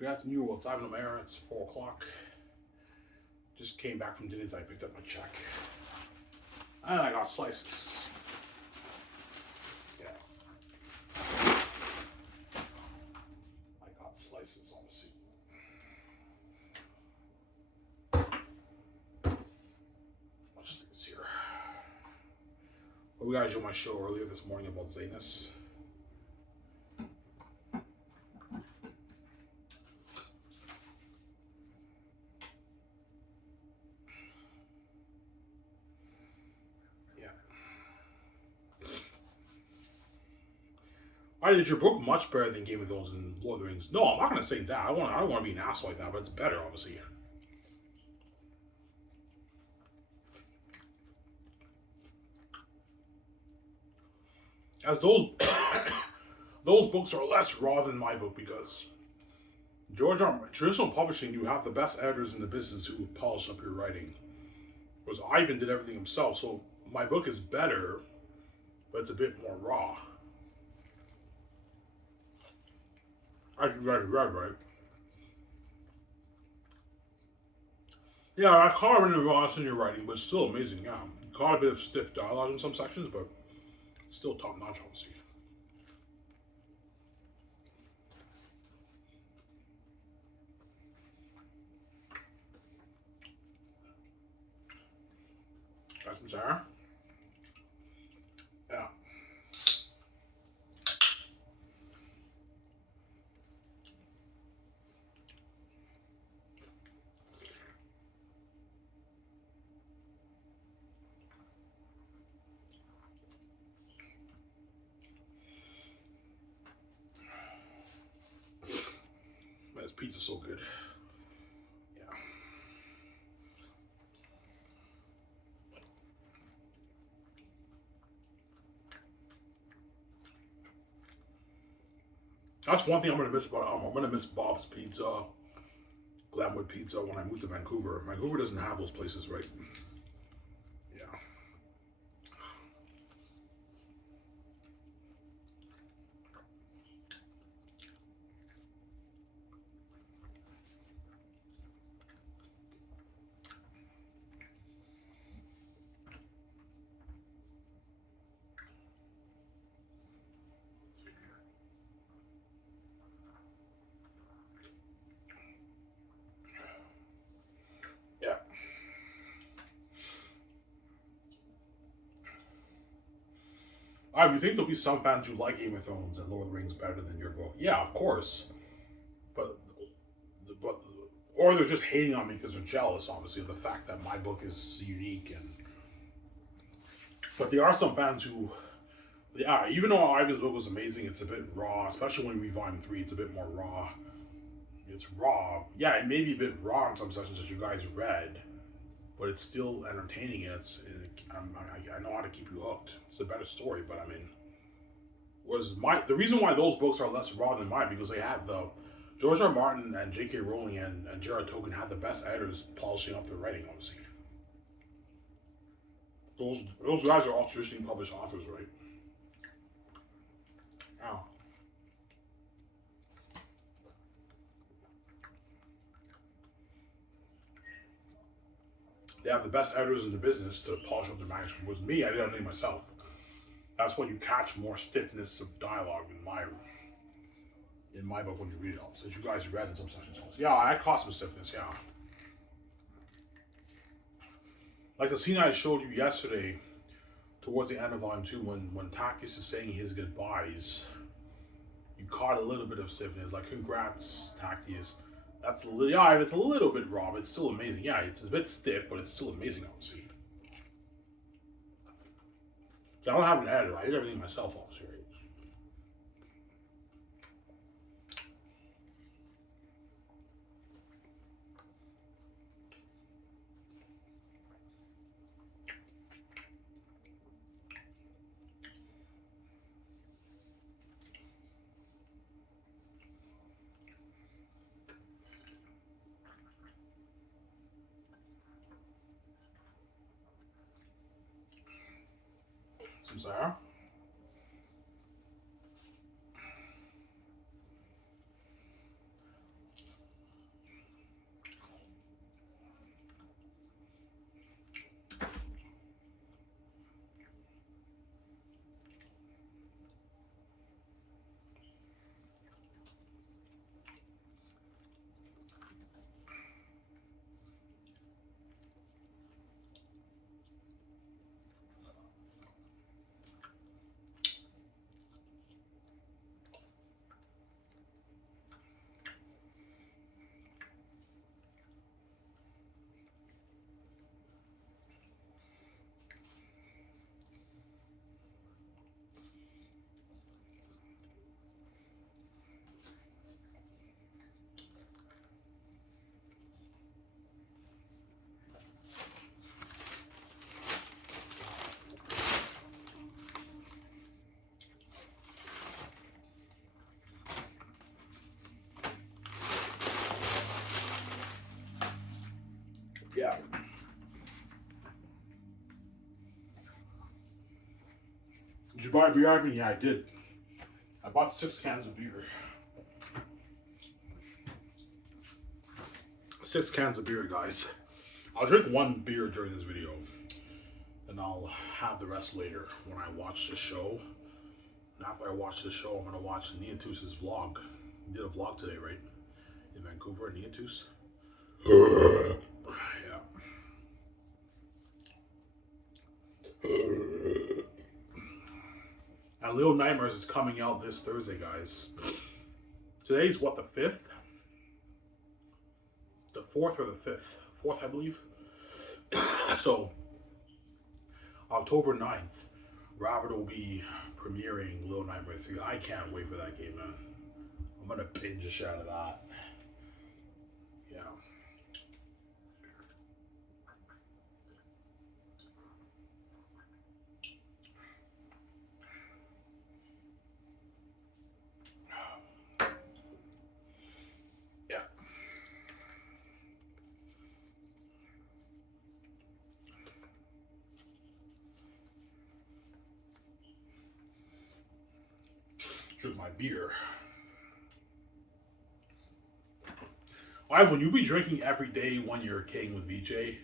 Good afternoon. Well, it's Ivan O'Mara. It's 4 o'clock. Just came back from dinner. I picked up my check. And I got slices. Yeah. I got slices on the seat. I'll just think it's here. Well, we guys showed my show earlier this morning about Xanus. Did your book much better than Game of Thrones and Lord of the Rings? No, I'm not gonna say that. I don't want to be an asshole like that, but it's better, obviously. As those those books are less raw than my book because traditional publishing, you have the best editors in the business who would polish up your writing. Whereas Ivan did everything himself, so my book is better, but it's a bit more raw. Right. Yeah, I caught a bit of rawness in your writing, but it's still amazing. Yeah, caught a bit of stiff dialogue in some sections, but still top notch, obviously. Got some sour. Yeah. Man, this pizza's so good. Yeah. That's one thing I'm gonna miss about I'm gonna miss Bob's Pizza, Glenwood Pizza when I move to Vancouver. Vancouver doesn't have those places, right? Yeah. Yeah. You think there'll be some fans who like Game of Thrones and Lord of the Rings better than your book? Yeah, of course. But, but, or they're just hating on me because they're jealous, obviously, of the fact that my book is unique. But there are some fans who, yeah, even though Ivan's book was amazing, it's a bit raw, especially when we read Volume 3, it's a bit more raw. It's raw. Yeah, it may be a bit raw in some sections that you guys read, but it's still entertaining. I know how to keep you hooked. It's a better story, but I mean, the reason why those books are less raw than mine because they have the George R. Martin and J.K. Rowling and J.R. Tolkien had the best editors polishing up their writing. Obviously, those guys are all traditionally published authors, right? Yeah. They have the best editors in the business to polish up their manuscript. With me, I did everything myself. That's when you catch more stiffness of dialogue in my book when you read it all. Since you guys read in some sections. Yeah, I caught some stiffness, yeah. Like the scene I showed you yesterday towards the end of volume 2 when Takis is saying his goodbyes, you caught a little bit of stiffness, like congrats, Takis. It's a little bit raw, but it's still amazing. Yeah, it's a bit stiff, but it's still amazing, obviously. So I don't have an editor. I did everything myself, obviously, right? Some Sarah. you buy beer, Ivan? Yeah, I did. I bought 6 cans of beer. 6 cans of beer, guys. I'll drink 1 beer during this video. And I'll have the rest later when I watch the show. And after I watch the show, I'm going to watch Neatus's vlog. He did a vlog today, right? In Vancouver, Neatus. Yeah. And Little Nightmares is coming out this Thursday, guys. Today's what, the 5th? The 4th or the 5th? 4th, I believe. So, October 9th, Robert will be premiering Little Nightmares 3. I can't wait for that game, man. I'm gonna binge the shit out of that. Yeah. Yeah. Drink my beer. Why, when you be drinking every day when you're a king with VJ?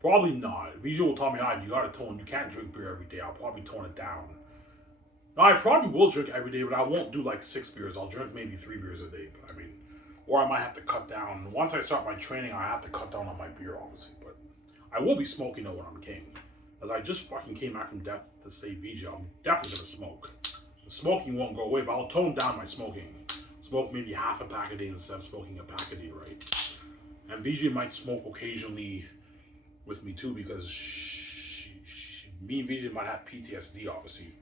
Probably not. VJ will tell me, you gotta tone, you can't drink beer every day. I'll probably tone it down. No, I probably will drink every day, but I won't do like 6 beers. I'll drink maybe 3 beers a day. But I mean, or I might have to cut down. Once I start my training, I have to cut down on my beer, obviously. But I will be smoking though when I'm king. As I just fucking came back from death to save VJ, I'm definitely gonna smoke. The smoking won't go away, but I'll tone down my smoking. Smoke maybe half a pack a day instead of smoking a pack a day, right? And VJ might smoke occasionally with me too, because me and VJ might have PTSD, obviously.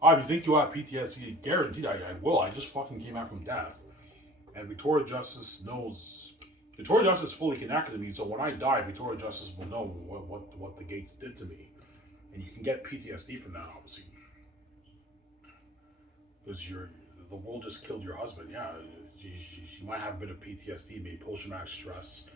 Oh, if you think you'll have PTSD, guaranteed I will. I just fucking came out from death. And Victoria Justice knows. Victoria Justice is fully connected to me, so when I die, Victoria Justice will know what the gates did to me. And you can get PTSD from that, obviously. Because the world just killed your husband. Yeah, she might have a bit of PTSD, maybe post-traumatic stress,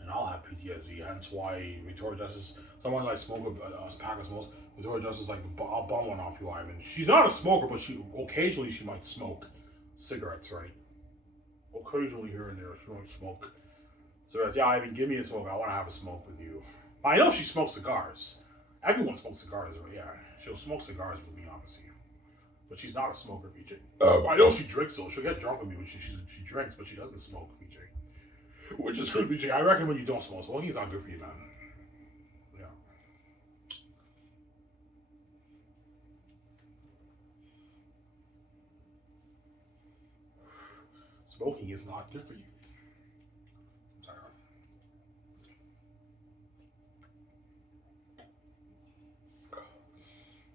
and I'll have PTSD. Hence why Victoria Justice, someone like smoke a pack of smokes, Victoria Justice is like, I'll bum one off you, Ivan. She's not a smoker, but occasionally she might smoke cigarettes, right? Occasionally here and there, she might smoke cigarettes. Yeah, Ivan, give me a smoke. I want to have a smoke with you. I know she smokes cigars. Everyone smokes cigars, but yeah, she'll smoke cigars with me, obviously. But she's not a smoker, VJ. I know she drinks though. She'll get drunk with me when she drinks, but she doesn't smoke, VJ. Which is good, VJ. I recommend you don't smoke. Smoking is not good for you, man. Yeah. Smoking is not good for you. I'm sorry.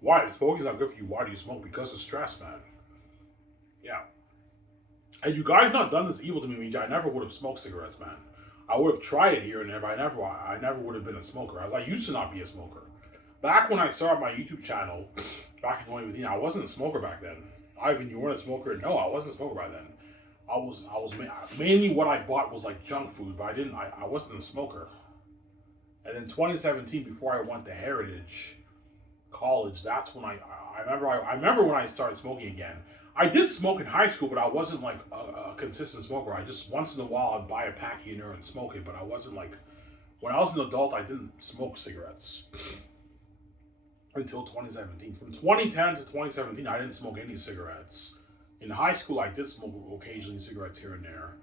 Why? If smoking is not good for you, why do you smoke? Because of stress, man. Yeah. Had you guys not done this evil to me, I never would have smoked cigarettes, man. I would have tried it here and there, but I never would have been a smoker. I used to not be a smoker. Back when I started my YouTube channel, back in 2015, I wasn't a smoker back then. Ivan, you weren't a smoker? No, I wasn't a smoker back then. I was mainly what I bought was like junk food, but I wasn't a smoker. And in 2017, before I went to Heritage College, that's when I remember when I started smoking again. I did smoke in high school, but I wasn't like a consistent smoker. I just once in a while I'd buy a pack here and there and smoke it, but I wasn't like, when I was an adult, I didn't smoke cigarettes until 2017. From 2010 to 2017, I didn't smoke any cigarettes. In high school, I did smoke occasionally cigarettes here and there.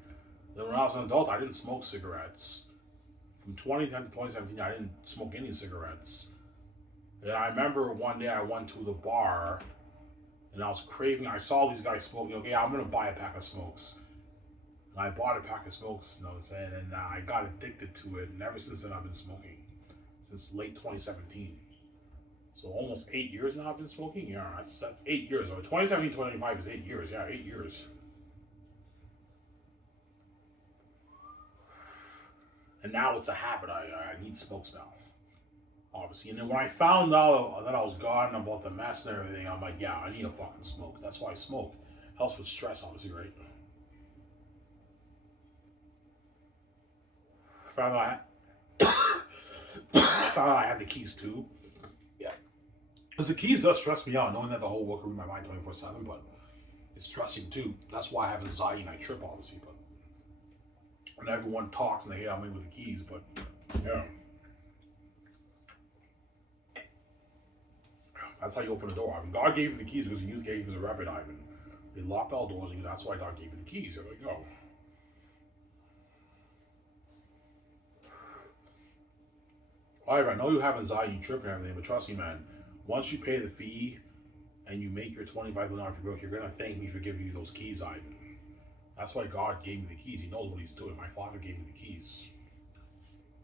Then when I was an adult, I didn't smoke cigarettes. From 2010 to 2017, I didn't smoke any cigarettes. And I remember one day I went to the bar and I was craving, I saw these guys smoking. Okay, I'm going to buy a pack of smokes. And I bought a pack of smokes, you know what I'm saying? And I got addicted to it. And ever since then, I've been smoking. Since late 2017. So almost 8 years now I've been smoking? Yeah, that's 8 years. 2017, 2025 is 8 years. Yeah, 8 years. And now it's a habit. I need smokes now. Obviously. And then when I found out that I was gone about the mess and everything, I'm like, yeah, I need a fucking smoke. That's why I smoke. Helps with stress, obviously, right? Found out Found out I had the keys too. Yeah. Because the keys does stress me out, knowing that the whole world can read my mind 24/7, but it's stressing too. That's why I have anxiety and I trip, obviously. But when everyone talks and they hate on me with the keys, but yeah. That's how you open the door. I mean, God gave you the keys because you gave you the rabbit, Ivan. They locked all doors, and that's why God gave you the keys. There we go. Alright, I know you have anxiety, you trip and everything, but trust me, man, once you pay the fee and you make your $25 billion off your book, you're going to thank me for giving you those keys, Ivan. That's why God gave me the keys. He knows what he's doing. My father gave me the keys.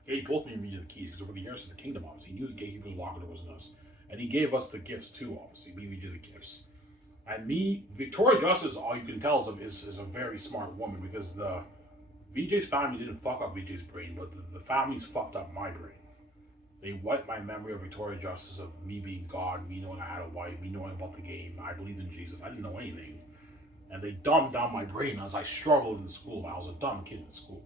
He gave both me and me the keys because over the heirs of the kingdom, obviously. He knew the gatekeepers locking doors in us. And he gave us the gifts too, obviously. Me, we did the gifts. And me, Victoria Justice, all you can tell is a very smart woman because the VJ's family didn't fuck up VJ's brain, but the family's fucked up my brain. They wiped my memory of Victoria Justice, of me being God, me knowing I had a wife, me knowing about the game. I believed in Jesus. I didn't know anything. And they dumbed down my brain as I struggled in school. I was a dumb kid in school.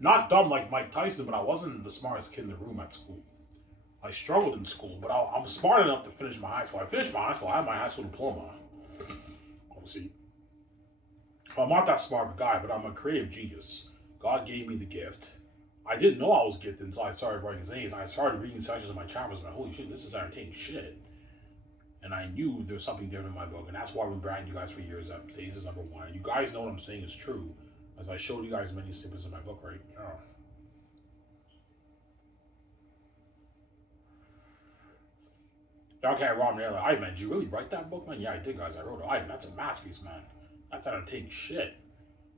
Not dumb like Mike Tyson, but I wasn't the smartest kid in the room at school. I struggled in school, but I'm smart enough to finish my high school. I finished my high school. I had my high school diploma. Obviously. I'm not that smart of a guy, but I'm a creative genius. God gave me the gift. I didn't know I was gifted until I started writing zines. I started reading sections of my chapters and I'm like, holy shit, this is entertaining shit. And I knew there was something different in my book. And that's why I've been bragging you guys for years that Zines is #1. And you guys know what I'm saying is true. As I showed you guys many snippets in my book, right? Okay, Rob Naylor, I man, did you really write that book, man? Yeah, I did, guys. I wrote it. That's a masterpiece, man. That's entertaining shit.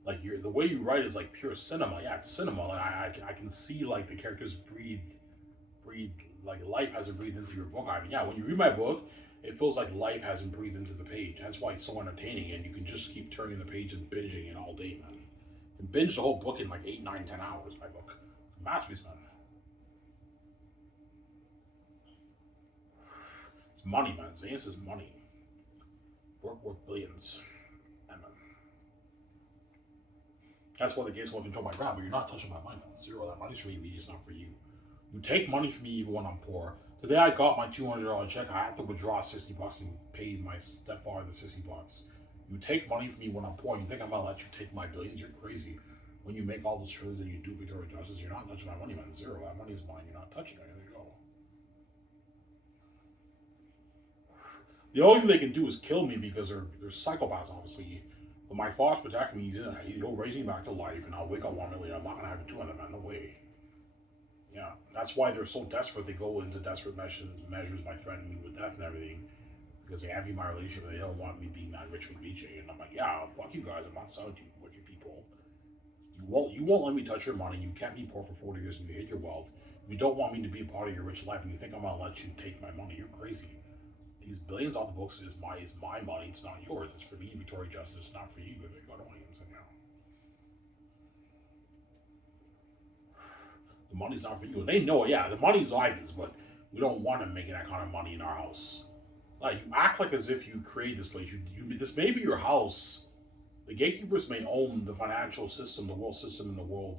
Like the way you write is like pure cinema. Yeah, it's cinema. Like I can see like the characters breathe like life hasn't breathed into your book. I mean, yeah, when you read my book, it feels like life hasn't breathed into the page. That's why it's so entertaining, and you can just keep turning the page and binging it all day, man. And binge the whole book in like 8, 9, 10 hours. My book, masterpiece, man. It's money, man. Xanus is money. Work worth billions. That's why the gates will control my ground, but you're not touching my money. Zero, that money's for you, it's not for you. You take money from me even when I'm poor. Today I got my $200 check. I had to withdraw $60 and pay my stepfather the $60. You take money from me when I'm poor. You think I'm gonna let you take my billions? You're crazy. When you make all those trillions and you do Victoria Justice, you're not touching my money, man. Zero, that money's mine. You're not touching it. There you go. The only thing they can do is kill me because they're psychopaths, obviously. But my father's protecting me. He'll raise me back to life, and I'll wake up 1 million. I'm not gonna have it 200, man. No way. Yeah, that's why they're so desperate. They go into desperate measures by threatening me with death and everything, because they envy my relationship. They don't want me being that rich with BJ. And I'm like, yeah, fuck you guys. I'm not selling to you, wicked people. You won't let me touch your money. You kept me poor for 40 years, and you hate your wealth. You don't want me to be a part of your rich life, and you think I'm gonna let you take my money. You're crazy. These billions off the books is my money. It's not yours. It's for me, Victoria Justice. It's not for you. The money's not for you. And they know it. Yeah, the money's Ivan's, but we don't want to make that kind of money in our house. Like, you act like as if you create this place. This may be your house. The gatekeepers may own the financial system, the world system in the world,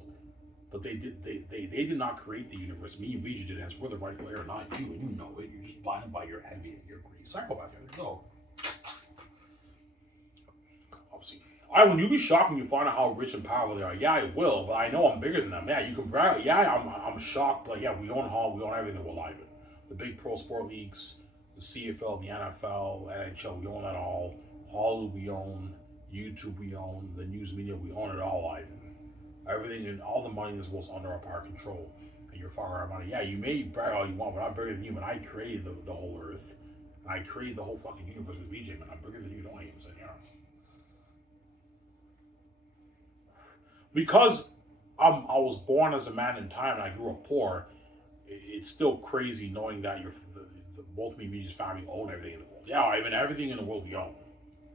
but they did not create the universe. Me and Vijay did, and we're the rightful heir, not you, and you know it. You're just blinded by your envy and your greed. Psychopath, there you go. Obviously. When you be shocked when you find out how rich and powerful they are. Yeah, I will, but I know I'm bigger than them. Yeah, you can brag. Yeah, I'm shocked, but yeah, we own Hall, we own everything that we're live in. The big pro sport leagues, the CFL, the NFL, NHL, we own that all. Hall we own, YouTube we own, the news media, we own it all, Ivan. Everything and all the money in this world's under our power control. And you're far out money. Yeah, you may brag all you want, but I'm bigger than you, man. I created the whole earth. And I created the whole fucking universe with BJ, man. I'm bigger than you, don't even say, yeah. Because I was born as a man in time and I grew up poor, it's still crazy knowing that both me and BJ's family own everything in the world. Yeah, I mean, everything in the world we own.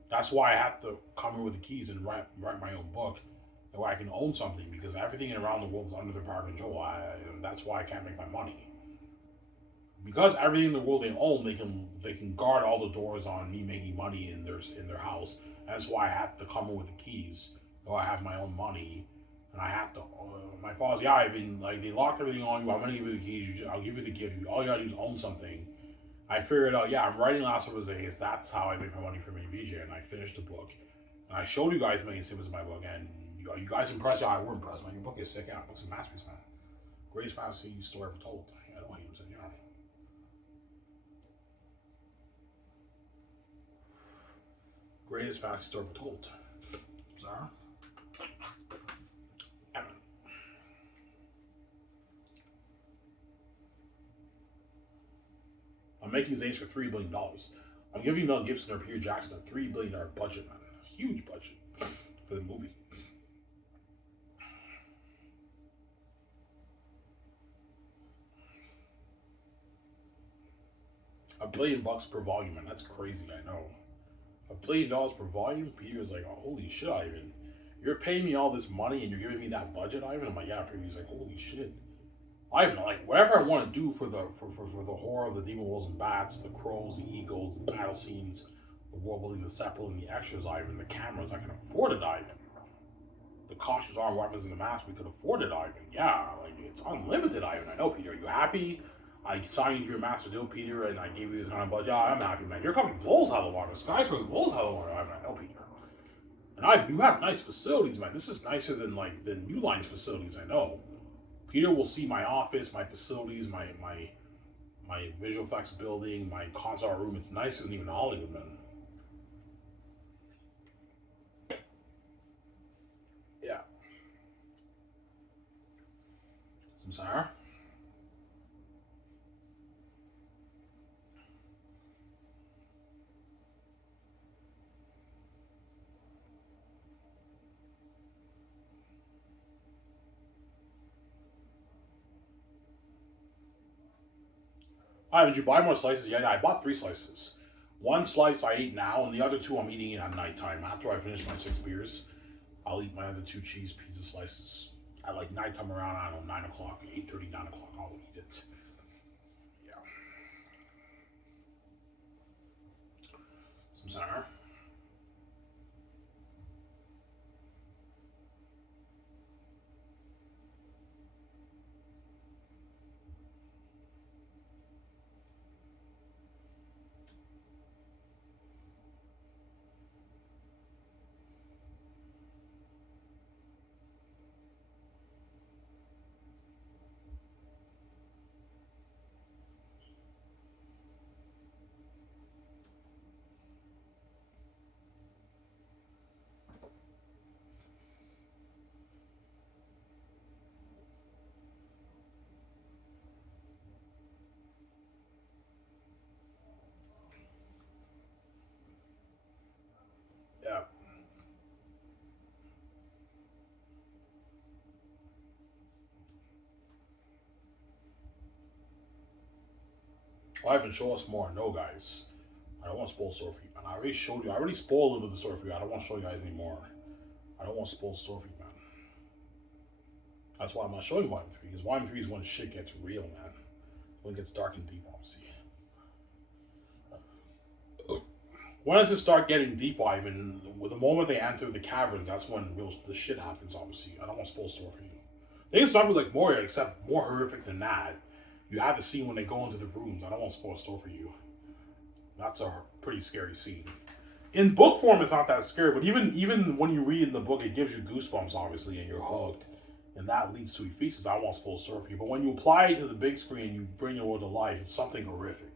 That's why I had to come here with the keys and write my own book. Where I can own something, because everything around the world is under their power control. That's why I can't make my money. Because everything in the world they own, they can guard all the doors on me making money in their house. That's why I had to come in with the keys. Though I have my own money, And I have to. My father's, yeah, Ivan, like they locked everything on you. I'm gonna give you the keys. I'll give you the gift. All you gotta do is own something. I figured out, yeah, I'm writing Last of Us Days. That's how I make my money from VJ. And I finished the book. And I showed you guys many symbols in my book. And you guys impressed. Yeah, I were impressed, man. Your book is sick. Yeah, book's a masterpiece, man. Greatest fantasy story ever told. I don't hate him saying, yeah. Greatest fantasy story ever told. Sorry? I'm making Xanus for $3 billion. I'm giving Mel Gibson or Peter Jackson a $3 billion budget, man. Huge budget for the movie. $1 billion per volume, man. That's crazy, I know. $1 billion per volume? Peter's like, oh, holy shit, Ivan. You're paying me all this money and you're giving me that budget, Ivan? I'm like, yeah, Peter's like, holy shit. Ivan, like, whatever I want to do for the horror of the demon wolves and bats, the crows, the eagles, the battle scenes, the world building, the set building, the extras, Ivan, the cameras, I can afford it, Ivan. The cautious arm weapons and the mask, we could afford it, Ivan. Yeah, like, it's unlimited, Ivan. I know, Peter. Are you happy? I signed you to your master deal, Peter, and I gave you this kind of budget. Yeah, I'm happy, man. Your company blows out of the water. Skyscraper blows out of the water, Ivan. I know, Peter. And Ivan, you have nice facilities, man. This is nicer than New Line's facilities, I know. Peter will see my office, my facilities, my visual effects building, my concert room. It's nicer than even Hollywood, man. Yeah. Some sour. Hi, did you buy more slices? Yeah, I bought 3 slices. One slice I ate now, and the other 2 I'm eating it at nighttime. After I finish my 6 beers, I'll eat my other 2 cheese pizza slices. At like nighttime around, I don't know, 9 o'clock, 8:30, 9 o'clock, I'll eat it. Yeah. Some sour. Yeah. Well, I haven't show us more. No, guys. I don't want to spoil the story for you, man. I already showed you. I already spoiled a little bit of the story for you. I don't want to show you guys anymore. I don't want to spoil the story for you, man. That's why I'm not showing Volume 3, because Volume 3 is when shit gets real, man. When it gets dark and deep, obviously. When does it start getting deep, Ivan? With the moment they enter the caverns, that's when the shit happens, obviously. I don't want to spoil the story for you. I think it's something like Moria, except more horrific than that. You have the scene when they go into the rooms. I don't want to spoil the story for you. That's a pretty scary scene. In book form, it's not that scary, but even when you read in the book, it gives you goosebumps, obviously, and you're hooked. And that leads to Ephesus. I won't spoil the story for you. But when you apply it to the big screen, you bring your world to life, it's something horrific.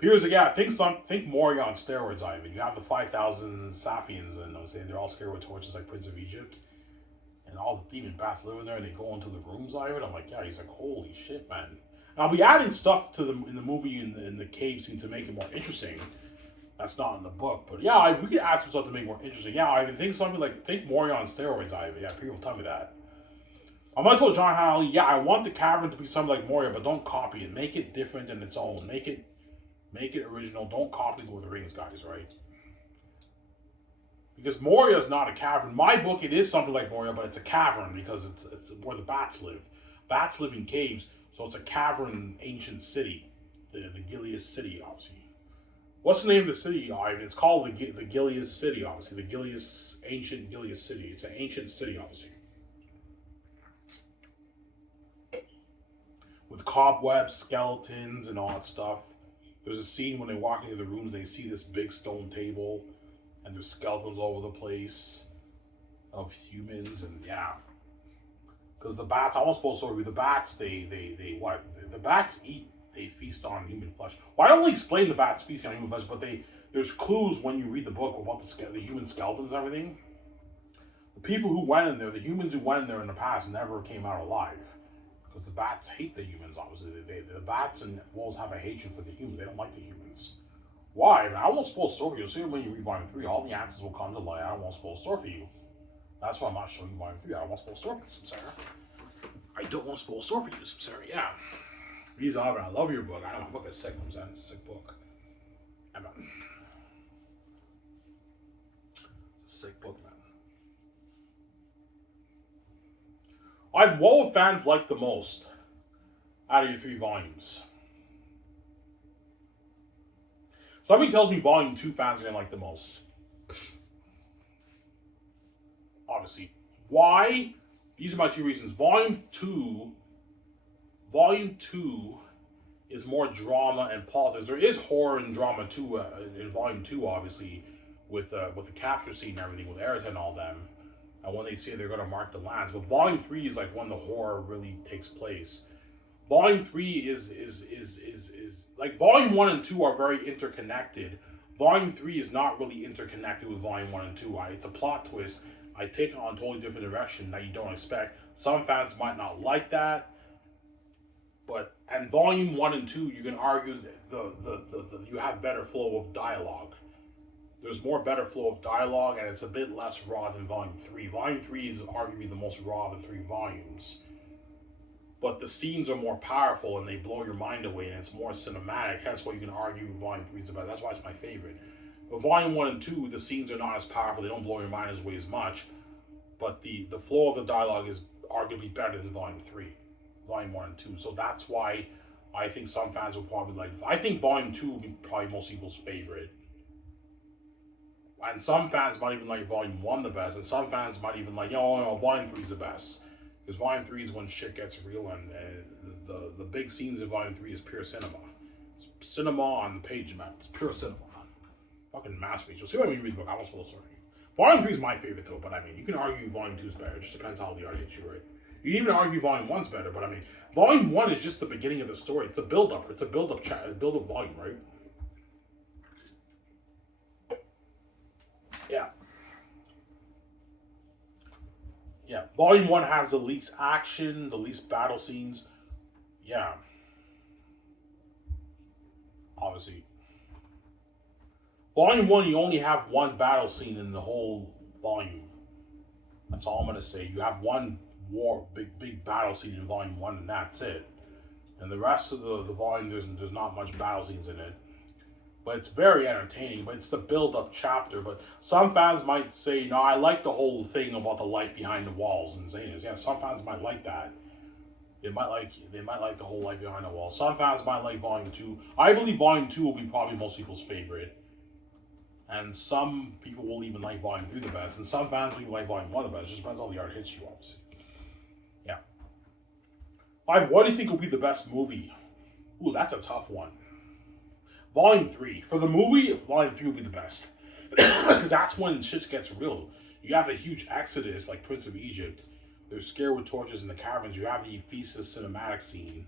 Here's like, yeah, think Moria on steroids, Ivan. You have the 5,000 Sapiens, and I'm saying they're all scared with torches like Prince of Egypt. And all the demon bats live in there, and they go into the rooms, Ivan. I'm like, yeah, he's like, holy shit, man. And I'll be adding stuff to in the movie in the cave scene to make it more interesting. That's not in the book, but yeah, we could add some stuff to make it more interesting. Yeah, Ivan, think Moria on steroids, Ivan. Yeah, people tell me that. I'm gonna tell John Halley, yeah, I want the cavern to be something like Moria, but don't copy it. Make it different and its own. Make it original. Don't copy Lord of the Rings, guys, right? Because Moria is not a cavern. My book, it is something like Moria, but it's a cavern because it's where the bats live. Bats live in caves, so it's a cavern ancient city. The Gilead city, obviously. What's the name of the city, Ivan? It's called the Gilead city, obviously. The ancient Gilead city. It's an ancient city, obviously. with cobwebs, skeletons, and all that stuff. There's a scene when they walk into the rooms, they see this big stone table, and there's skeletons all over the place of humans, and yeah. Because the bats, I won't spoil story, the bats, they what? The bats they feast on human flesh. Well, I don't really explain the bats feasting on human flesh, but there's clues when you read the book about the human skeletons and everything. The people who went in there, the humans who went in there in the past, never came out alive. Because the bats hate the humans, obviously. The bats and wolves have a hatred for the humans. They don't like the humans. Why? I won't spoil story. You'll see when you read Volume 3. All the answers will come to light. I won't spoil story for you. That's why I'm not showing you Volume 3. I don't want to spoil story for you, Sarah. I don't want to spoil story for you, Sarah. Yeah. Reese Auburn, I love your book. I know my book is sick. I'm saying it's a sick book. It's a sick book, man. What would fans like the most out of your 3 volumes? Something tells me Volume 2 fans are going to like the most. Obviously. Why? These are my 2 reasons. Volume 2 is more drama and politics. There is horror and drama too in Volume 2, obviously, with the capture scene and everything, with Erita and all them. And when they say they're going to mark the lands. But Volume 3 is like when the horror really takes place. Volume 3 is like Volume 1 and 2 are very interconnected. Volume 3 is not really interconnected with Volume 1 and 2. It's a plot twist. I take it on a totally different direction that you don't expect. Some fans might not like that. But in Volume 1 and 2, you can argue that you have better flow of dialogue. There's more better flow of dialogue, and it's a bit less raw than Volume 3. Volume 3 is arguably the most raw of the 3 volumes. But the scenes are more powerful, and they blow your mind away, and it's more cinematic. That's why you can argue Volume 3 is the best. That's why it's my favorite. But Volume 1 and 2, the scenes are not as powerful. They don't blow your mind as much. But the flow of the dialogue is arguably better than Volume 3. Volume 1 and 2. So that's why I think some fans will probably like... I think Volume 2 will be probably most people's favorite. And some fans might even like Volume 1 the best, and some fans might even like, no, Volume 3 is the best. Because Volume 3 is when shit gets real, and the big scenes in Volume 3 is pure cinema. It's cinema on the page, man. It's pure cinema. Fucking masterpiece. You'll see when we read the book. I won't spoil the story for you. Volume 3 is my favorite, though, but I mean, you can argue Volume 2 is better. It just depends how the art hits you, right? You can even argue Volume 1 is better, but I mean, Volume 1 is just the beginning of the story. It's a build-up. It's a build-up volume, right? Yeah. Volume 1 has the least action, the least battle scenes. Yeah. Obviously. Volume 1, you only have one battle scene in the whole volume. That's all I'm going to say. You have one big battle scene in Volume 1, and that's it. And the rest of the volume, there's not much battle scenes in it. But it's very entertaining, but it's the build-up chapter. But some fans might say, no, I like the whole thing about the life behind the walls and Xanus. Yeah, some fans might like that. They might like the whole life behind the walls. Some fans might like Volume 2. I believe Volume 2 will be probably most people's favorite. And some people will even like Volume 3 the best. And some fans will even like Volume 1 the best. It just depends how the art hits you, obviously. Yeah. 5, what do you think will be the best movie? Ooh, that's a tough one. Volume 3. For the movie, Volume 3 will be the best. Because that's when shit gets real. You have a huge exodus, like Prince of Egypt. They're scared with torches in the caverns. You have the Ephesus cinematic scene.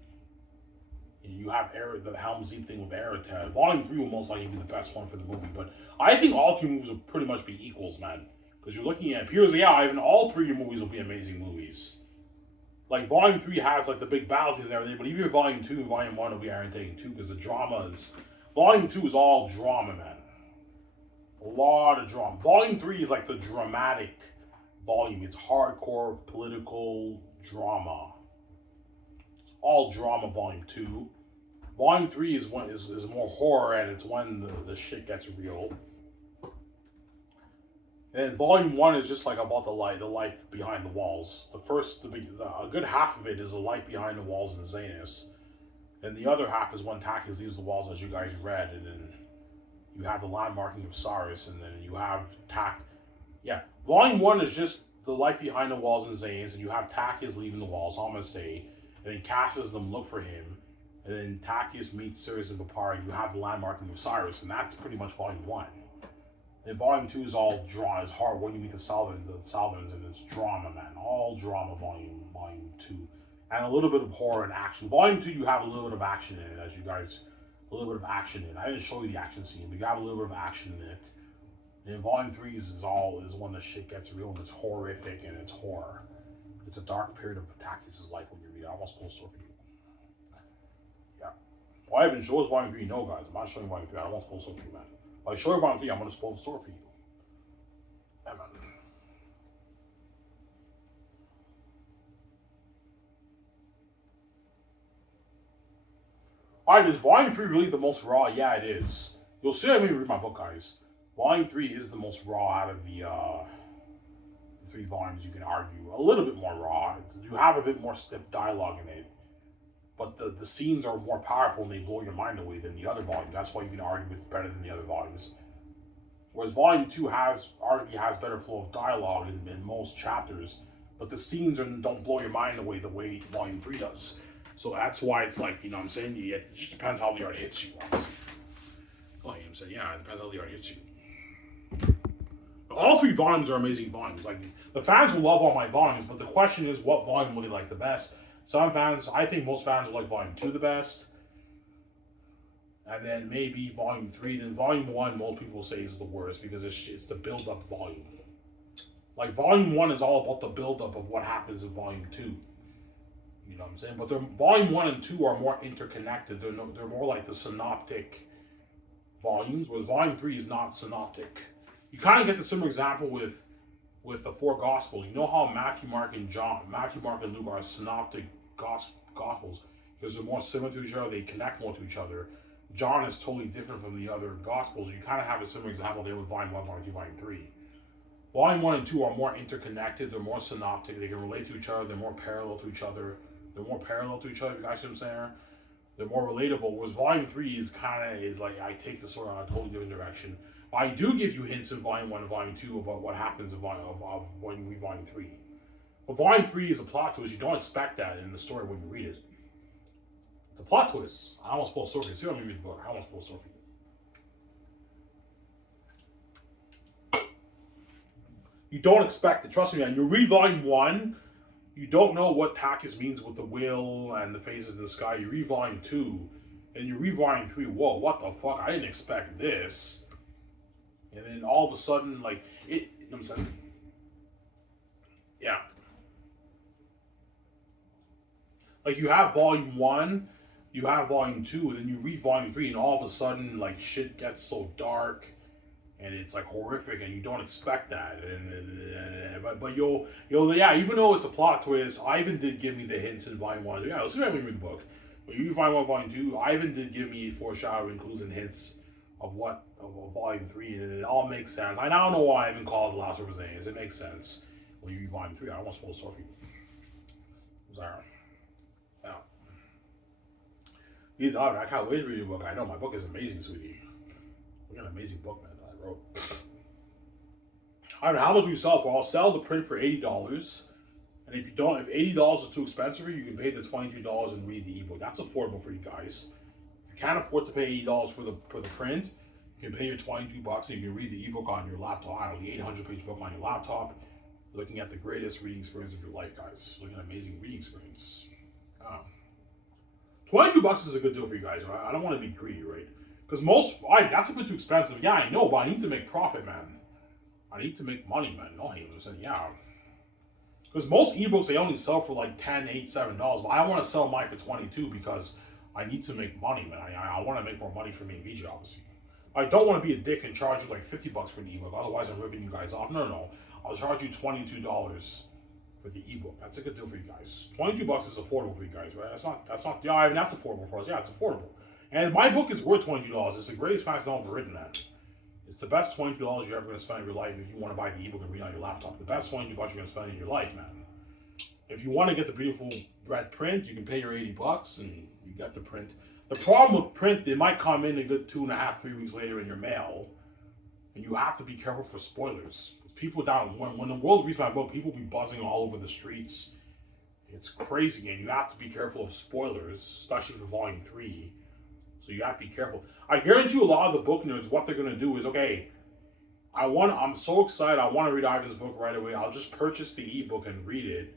And you have the Helm's Deep thing with Erita. Volume 3 will most likely be the best one for the movie. But I think all 3 movies will pretty much be equals, man. Because you're looking at... Here's, yeah, even all 3 of your movies will be amazing movies. Like, Volume 3 has, like, the big battle scenes and everything. But even Volume 2 and Volume 1 will be entertaining, too. Because the drama is... Volume 2 is all drama, man. A lot of drama. Volume 3 is like the dramatic volume. It's hardcore political drama. It's all drama, Volume 2. Volume 3 is more horror, and it's when the shit gets real. And Volume 1 is just like about the life behind the walls. A good half of it is the life behind the walls in Xanus. And the other half is when Takis leaves the walls, as you guys read, and then you have the landmarking of Cyrus, and then you have Yeah, Volume 1 is just the light behind the walls in Xanus, and you have Takis leaving the walls, I'm going to say. and then Cassius them look for him, and then Tachys meets Sirius and Papari. You have the landmarking of Cyrus, and that's pretty much volume 1. And volume 2 is all drawn. It's hard when you meet the Southerns, and it's drama, man. All drama, volume 2. And a little bit of horror and action. Volume 2, you have a little bit of action in it, as you guys, a little bit of action in it. I didn't show you the action scene, but you have a little bit of action in it. And volume 3 is when the shit gets real, and it's horrific, and it's horror. It's a dark period of Tachys' life when you read it. I almost spoiled for you. Yeah. Well, I haven't shown volume 3, no, guys. I'm not showing volume 3. I don't want to spoil for you, man. If I show you volume 3, I'm going to spoil the story for you. Yeah, man. Alright, is volume 3 really the most raw? Yeah, it is. You'll see when you read my book, guys. Volume 3 is the most raw out of the 3 volumes. You can argue a little bit more raw. You have a bit more stiff dialogue in it, but the scenes are more powerful and they blow your mind away than the other volumes. That's why you can argue it's better than the other volumes. Whereas volume 2 already has better flow of dialogue in most chapters, but the scenes don't blow your mind away the way volume 3 does. So that's why it's like, you know what I'm saying? It just depends how the art hits you. Oh, you know what I'm saying? Yeah, it depends how the art hits you. All 3 volumes are amazing volumes. Like, the fans will love all my volumes, but the question is, what volume will they like the best? Some fans, I think most fans will like volume 2 the best. And then maybe volume 3. Then volume 1, most people say is the worst because it's the build-up volume. Like, volume 1 is all about the build-up of what happens in volume 2. You know what I'm saying? But volume 1 and 2 are more interconnected. They're more like the synoptic volumes, whereas volume 3 is not synoptic. You kind of get the similar example with the 4 Gospels. You know how Matthew, Mark, and Luke are synoptic Gospels because they're more similar to each other. They connect more to each other. John is totally different from the other Gospels. You kind of have a similar example there with volume 1, volume 2, volume 3. Volume 1 and 2 are more interconnected. They're more synoptic. They can relate to each other. They're more parallel to each other. If you guys see what I'm saying? They're more relatable. Whereas volume 3 is like I take the story in a totally different direction. I do give you hints in volume 1 and volume 2 about what happens when you read volume 3. But volume 3 is a plot twist. You don't expect that in the story when you read it. It's a plot twist. I almost spoiled story. See how you read the book. I almost spoiled story for you. You don't expect it. Trust me, man. You read volume 1, you don't know what Tachys means with the will and the faces in the sky. You read volume 2, and you read volume 3. Whoa, what the fuck? I didn't expect this. And then all of a sudden, like, you know what I'm saying? Yeah. Like, you have volume 1, you have volume 2, and then you read volume 3, and all of a sudden, like, shit gets so dark, and it's, like, horrific, and you don't expect that. But you'll, yeah, even though it's a plot twist, Ivan did give me the hints in volume 1. Yeah, let's see if I read the book. When you read volume 1, volume 2, Ivan did give me foreshadowing clues and hints of volume 3, and it all makes sense. I now know why I even called it The Last Representatives. It makes sense when you read volume 3. I don't want to spoil stuff for you. Sorry. Yeah. I can't wait to read your book. I know my book is amazing, sweetie. We got an amazing book, man, that I wrote. I don't know how much we sell for. I'll sell the print for $80. And if $80 is too expensive for you, you can pay the $22 and read the ebook. That's affordable for you guys. If you can't afford to pay $80 for the print, you can pay your $22 and you can read the ebook on your laptop. I don't know, the 800-page book on your laptop. Looking at the greatest reading experience of your life, guys. Looking at an amazing reading experience. $22 is a good deal for you guys. Right? I don't want to be greedy, right? Because that's a bit too expensive. Yeah, I know, but I need to make profit, man. I need to make money, man. No, I said, yeah. Because most ebooks, they only sell for like $10, $8, $7. But I want to sell mine for $22 because I need to make money, man. I want to make more money for me and VJ, obviously. I don't want to be a dick and charge you like $50 for the ebook. Otherwise, I'm ripping you guys off. No. I'll charge you $22 for the ebook. That's a good deal for you guys. $22 is affordable for you guys, right? That's not. Yeah, I mean that's affordable for us. Yeah, it's affordable. And my book is worth $22. It's the greatest fast novel ever written, man. It's the best $22 you're ever going to spend in your life if you want to buy the ebook and read on your laptop. The best $22 you're going to spend in your life, man. If you want to get the beautiful red print, you can pay your $80 and you get the print. The problem with print, it might come in a good 2.5, 3 weeks later in your mail, and you have to be careful for spoilers. People down when the world reads my book, people be buzzing all over the streets. It's crazy, and you have to be careful of spoilers, especially for volume 3. So you have to be careful. I guarantee you a lot of the book nerds, what they're going to do is, okay, I'm so excited, I want to read Ivan's book right away. I'll just purchase the ebook and read it.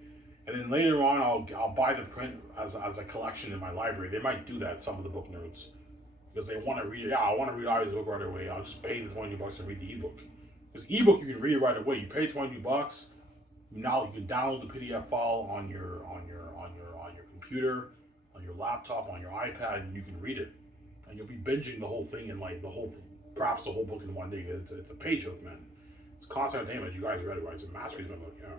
And then later on, I'll buy the print as a collection in my library. They might do that, some of the book nerds. Because they want to read it. Yeah, I want to read Ivan's book right away. I'll just pay the $20 and read the ebook. Because ebook you can read right away. You pay $20. Now you can download the PDF file on your computer, on your laptop, on your iPad, and you can read it. And you'll be binging the whole thing in like perhaps the whole book in one day. It's a page hook, man. It's constant entertainment. You guys read it, right? It's a masterpiece, man. Yeah.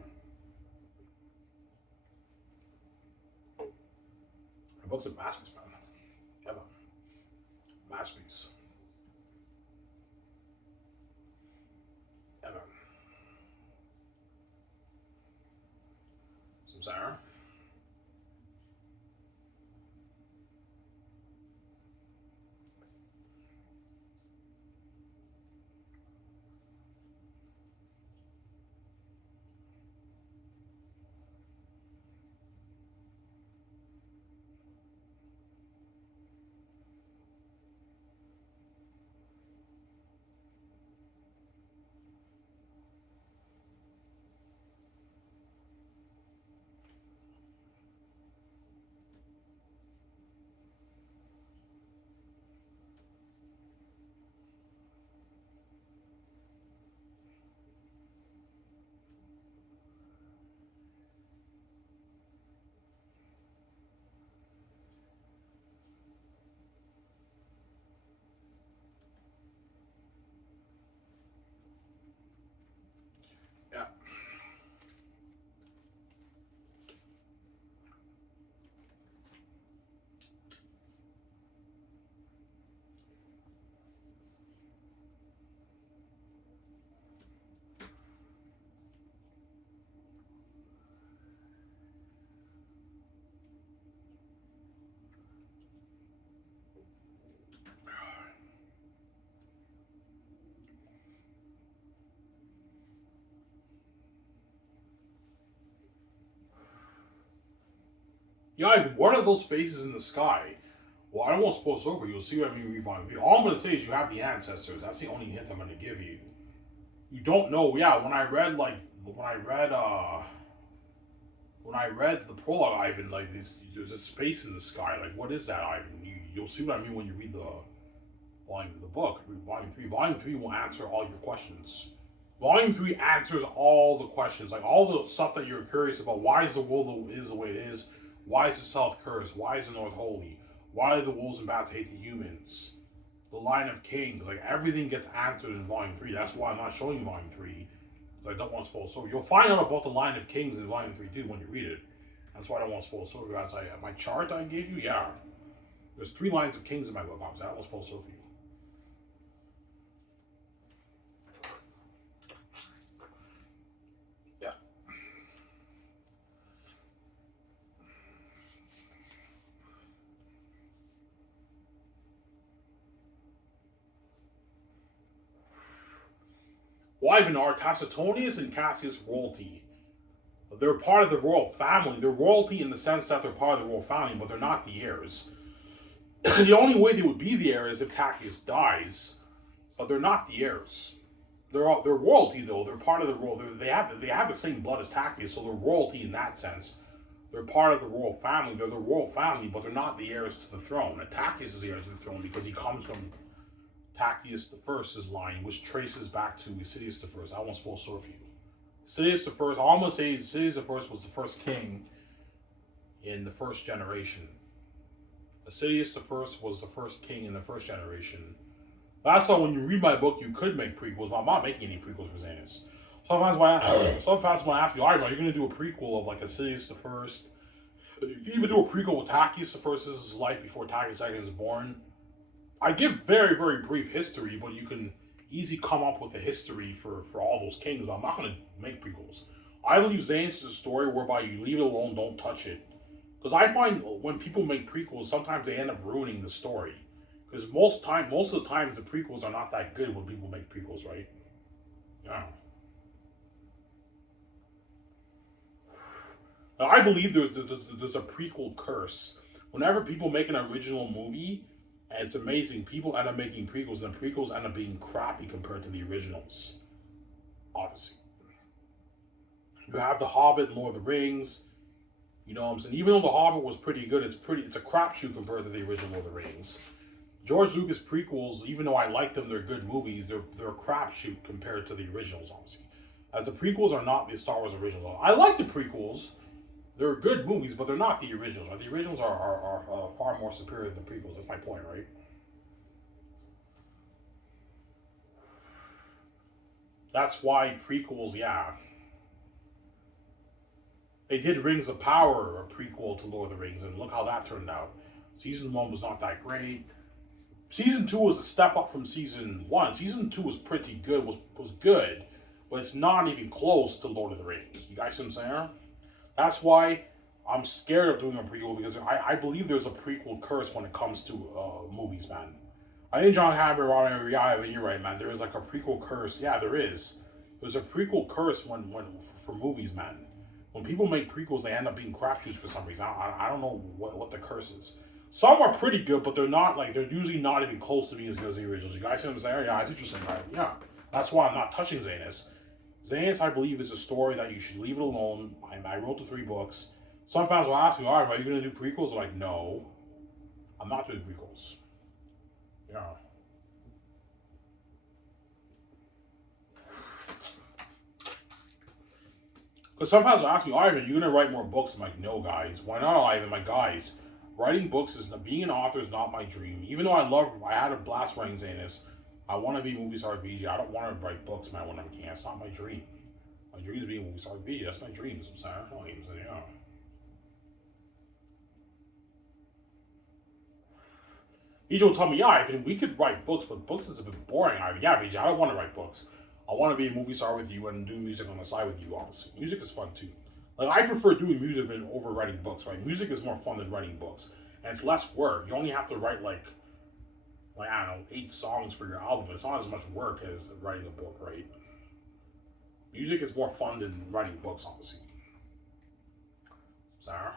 The book's a masterpiece, man. Yeah, man. Masterpiece. Yeah, man. Some Sarah. Yeah. Yeah, what are those faces in the sky? Well, I don't want to spoil this over. You'll see what I mean. All I'm gonna say is you have the ancestors. That's the only hint I'm gonna give you. You don't know. Yeah, when I read the prologue, Ivan, like this, there's a space in the sky. Like, what is that, Ivan? You'll see what I mean when you read the volume of the book. Read volume 3. Volume 3 will answer all your questions. Volume 3 answers all the questions, like all the stuff that you're curious about. Why is the world is the way it is? Why is the South cursed? Why is the North holy? Why do the wolves and bats hate the humans? The line of kings, like everything gets answered in Volume 3. That's why I'm not showing Volume 3. Because I don't want to spoil. So you'll find out about the line of kings in Volume 3 too when you read it. That's why I don't want to spoil. So as my chart I gave you, yeah. There's 3 lines of kings in my book. I don't want to spoil so for you. Well, Ivan, are Tacitonius and Cassius royalty? They're part of the royal family. They're royalty in the sense that they're part of the royal family, but they're not the heirs. The only way they would be the heirs is if Tacitus dies, but they're not the heirs. They're royalty though. They're part of the royal. They have the same blood as Tacitus, so they're royalty in that sense. They're part of the royal family. They're the royal family, but they're not the heirs to the throne. And Tacitus is the heir to the throne because he comes from Tacitus the First's line, which traces back to Assidius the First. I won't spoil story for you. Assidius the First. All I'm gonna say is Assidius the First was the first king in the first generation. Assidius the First was the first king in the first generation. That's why when you read my book, you could make prequels, but I'm not making any prequels for Xanus. Sometimes when I ask me, all right, are you going to do a prequel of like Assidius the First? You can even do a prequel with Tacitus the First. This is his life before Tacitus II was born. I give very, very brief history, but you can easily come up with a history for all those kings, but I'm not going to make prequels. I believe Xanus is a story whereby you leave it alone, don't touch it. Because I find when people make prequels, sometimes they end up ruining the story. Because most of the times the prequels are not that good when people make prequels, right? Yeah. I believe there's a prequel curse. Whenever people make an original movie, and it's amazing, people end up making prequels, and prequels end up being crappy compared to the originals. Obviously, you have The Hobbit, and Lord of the Rings. You know what I'm saying? Even though The Hobbit was pretty good, it's a crapshoot compared to the original Lord of the Rings. George Lucas prequels, even though I like them, they're good movies. They're a crapshoot compared to the originals, obviously. As the prequels are not the Star Wars originals. I like the prequels. They're good movies, but they're not the originals. Right? The originals are far more superior than the prequels. That's my point, right? That's why prequels, yeah. They did Rings of Power, a prequel to Lord of the Rings, and look how that turned out. Season 1 was not that great. Season 2 was a step up from season 1. Season 2 was pretty good, was good, but it's not even close to Lord of the Rings. You guys see what I'm saying? That's why I'm scared of doing a prequel, because I believe there's a prequel curse when it comes to movies, man. I think John Hammond, Robin, yeah, you're right, man. There is like a prequel curse. Yeah, there is. There's a prequel curse when for movies, man. When people make prequels, they end up being crapshoots for some reason. I don't know what the curse is. Some are pretty good, but they're usually not even close to being as good as the originals. You guys see what I'm saying? Yeah, it's interesting, right? Yeah. That's why I'm not touching Xanus. Xanus, I believe, is a story that you should leave it alone. I wrote the 3 books. Some fans will ask me, all right, are you going to do prequels? I'm like, no, I'm not doing prequels. Yeah. Because sometimes they'll ask me, Ivan, are you going to write more books? I'm like, no, guys. Why not, Ivan? My guys, writing books being an author is not my dream. Even though I had a blast writing Xanus, I want to be movie star VJ. I don't want to write books, man, when I can. It's not my dream. My dream is being a movie star VJ. That's my dream, I'm saying. I don't even say, yeah. VJ will tell me, yeah, Ivan, we could write books, but books is a bit boring, Ivan. Yeah, VJ, I don't want to write books. I want to be a movie star with you and do music on the side with you, obviously. Music is fun, too. Like, I prefer doing music than over writing books, right? Music is more fun than writing books. And it's less work. You only have to write, I don't know, 8 songs for your album. It's not as much work as writing a book, right? Music is more fun than writing books, obviously. Sarah?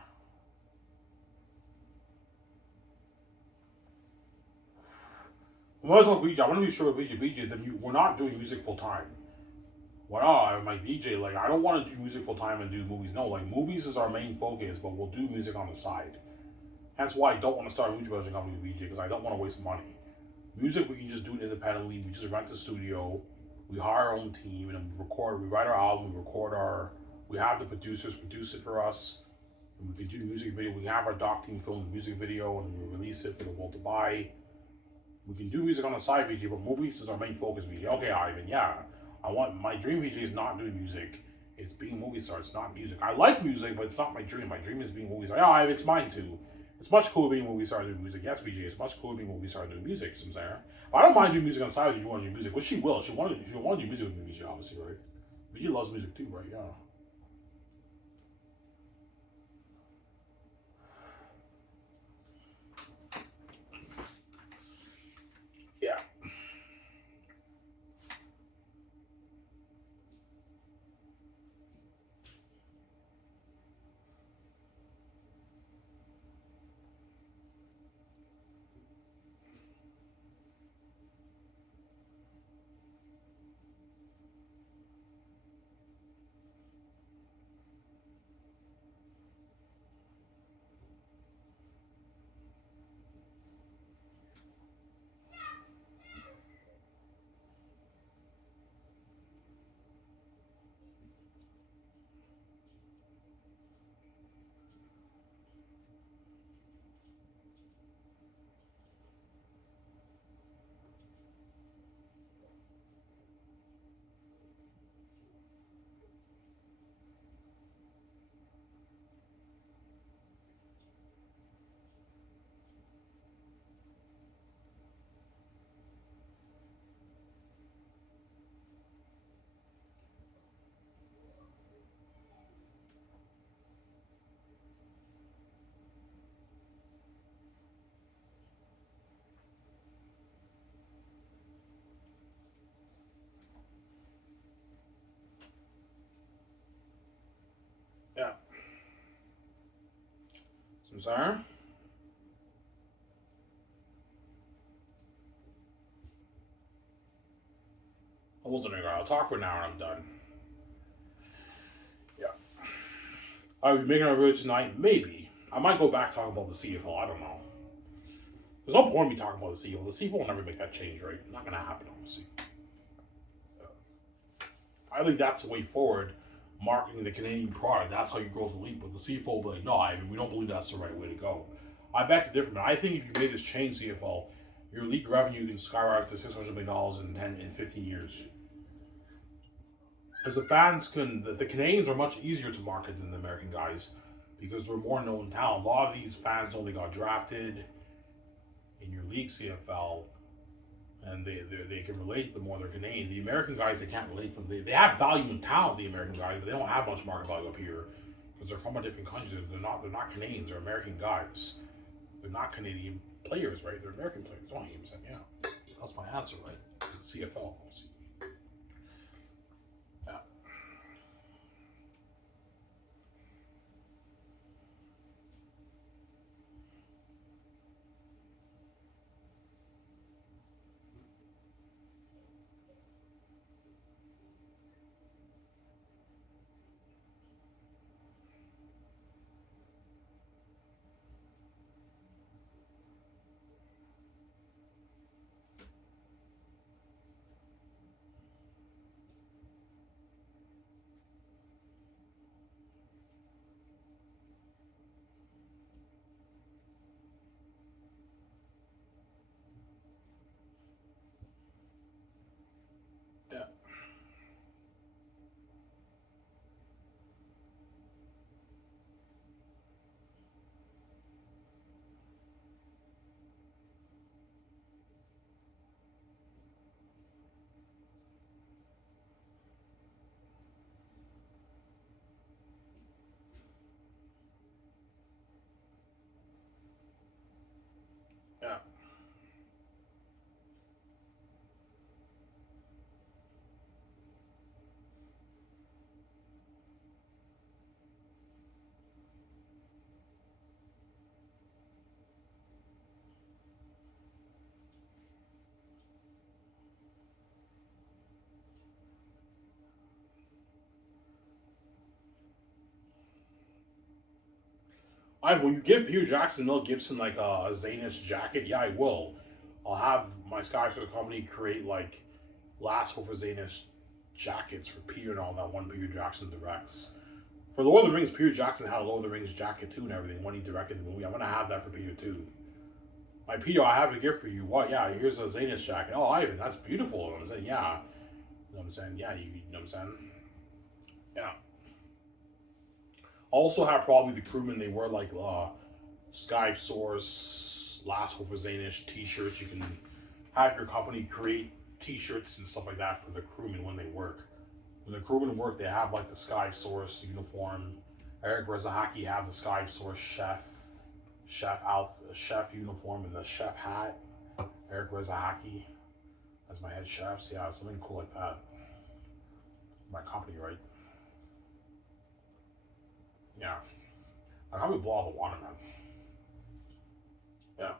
When I talk VJ, I want to be sure with VJ, we're not doing music full time. Well, I'm like VJ, like I don't want to do music full time and do movies. No, like movies is our main focus, but we'll do music on the side. That's why I don't want to start a music production company with VJ, because I don't want to waste money. Music, we can just do it independently. We just rent the studio, we hire our own team, and we record. We write our album, we have the producers produce it for us, and we can do music video. We have our doc team film the music video, and we release it for the world to buy. We can do music on the side, VJ, but movies is our main focus, VJ. Okay, Ivan, yeah. My dream, VJ, is not doing music. It's being a movie star. It's not music. I like music, but it's not my dream. My dream is being a movie star. Yeah, it's mine too. It's much cooler being a movie star doing music. Yes, VJ, it's much cooler being a movie star doing music, I'm saying. But I don't mind doing music on the side if you want to do music, which she will. She want to do music with me, VJ, obviously, right? VJ loves music too, right? Yeah. Yeah. I'm sorry? I wasn't gonna. I'll talk for an hour and I'm done. Yeah. I was making a video tonight. Maybe. I might go back talking about the CFL. I don't know. There's no point in me talking about the CFL. The CFL will never make that change, right? Not gonna happen, obviously. I think that's the way forward. Marketing the Canadian product. That's how you grow the league. But the CFL will be like, no, I mean, we don't believe that's the right way to go. I beg to differ, man. I think if you made this change, CFL, your league revenue can skyrocket to $600 million in 15 years. Because the fans can, the Canadians are much easier to market than the American guys because they're more known talent. A lot of these fans only got drafted in your league, CFL, and they can relate the more they're Canadian. The American guys, they can't relate them. They have value and talent, the American guys, but they don't have much market value up here because they're from a different country. They're not Canadians. They're American guys. They're not Canadian players, right? They're American players. 100%, yeah. That's my answer, right? CFL, obviously. Yeah. Yeah. Yeah. Will you give Peter Jackson, Mel Gibson like a Xanus jacket? Yeah, I will. I'll have my Skyforce company create like last over Xanus jackets for Peter and all that one Peter Jackson directs. For Lord of the Rings, Peter Jackson had a Lord of the Rings jacket too and everything when he directed the movie. I'm gonna have that for Peter too. My Peter, I have a gift for you. What? Yeah, here's a Xanus jacket. Oh, Ivan, that's beautiful. I'm saying, yeah. You know what I'm saying? Yeah, you know what I'm saying? Yeah. Also have probably the crewmen, they wear like Sky Source, Last Hope for Zanish t-shirts. You can have your company create t-shirts and stuff like that for the crewmen when they work. When the crewmen work, they have like the Sky Source uniform. Eric Rezahaki have the Sky Source chef uniform and the chef hat. Eric Rezahaki as my head chefs. Yeah, something cool like that. My company, right? Yeah. I probably blow all the water, man. Yeah.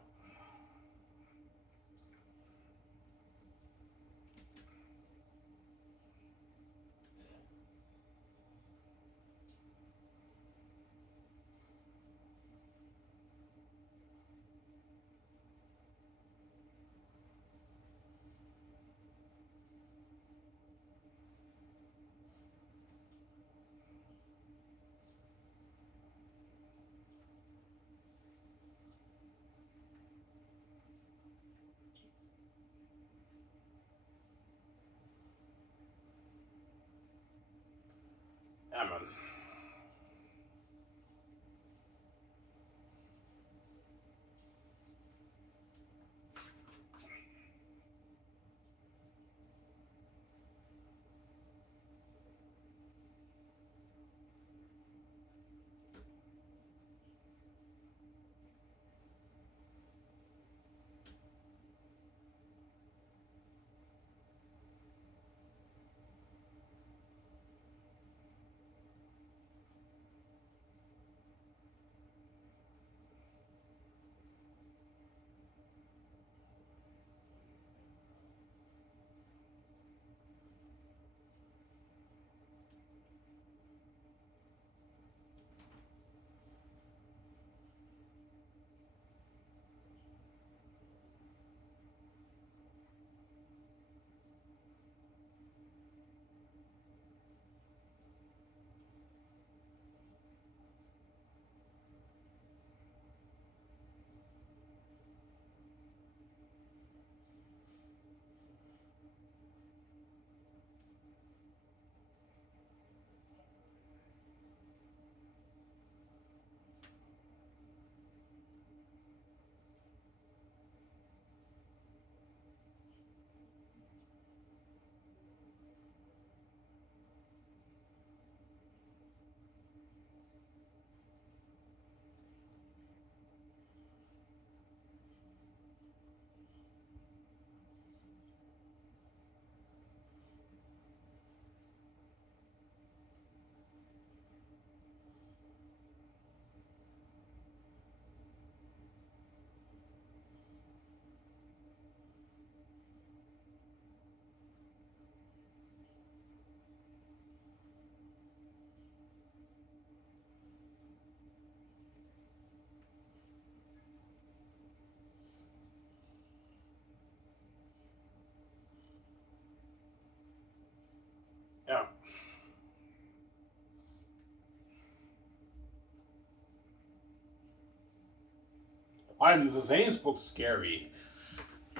Is the Xanus book scary?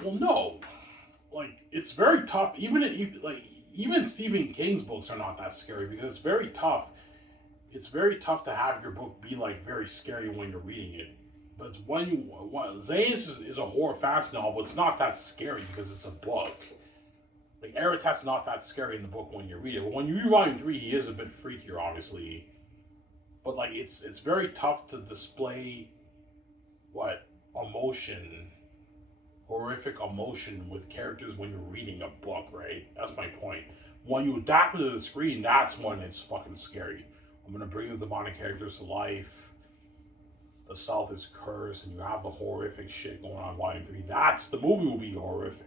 Well, no. Like, it's very tough. Even Stephen King's books are not that scary because it's very tough. It's very tough to have your book be like very scary when you're reading it. But Xanus is a horror fantasy novel, but it's not that scary because it's a book. Like, Aratat's not that scary in the book when you read it. But when you read Volume 3, he is a bit freakier, obviously. But, like, it's very tough to display, emotion, horrific emotion with characters when you're reading a book, right? That's my point. When you adapt it to the screen, that's when it's fucking scary. I'm going to bring the demonic characters to life. The South is cursed, and you have the horrific shit going on in Volume 3. The movie will be horrific.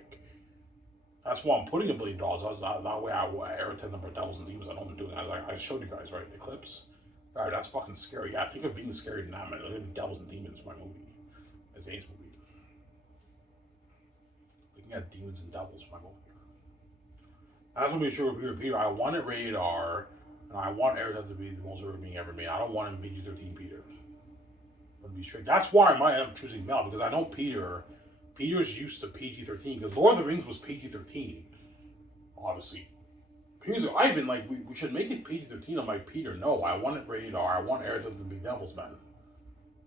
That's why I'm putting $1 billion. That way I irritate number of devils and demons. I know I'm doing. I showed you guys, right? The clips. Alright, that's fucking scary. Yeah, think of being scary than that, man. Look at devils and demons, my movie. It's Ace movie. Looking at demons and devils, my movie. That's gonna be true with Peter. I want it rated R, and I want Aratat to be the most horrific being ever made. I don't want him PG-13 Peter. I'm gonna be straight. That's why I might end up choosing Mel, because I know Peter's used to PG-13, because Lord of the Rings was PG-13, obviously. Here's Ivan, like, we should make it PG-13. I'm like, Peter, no, I want it rated R. I want Aratat to be Devil's Man.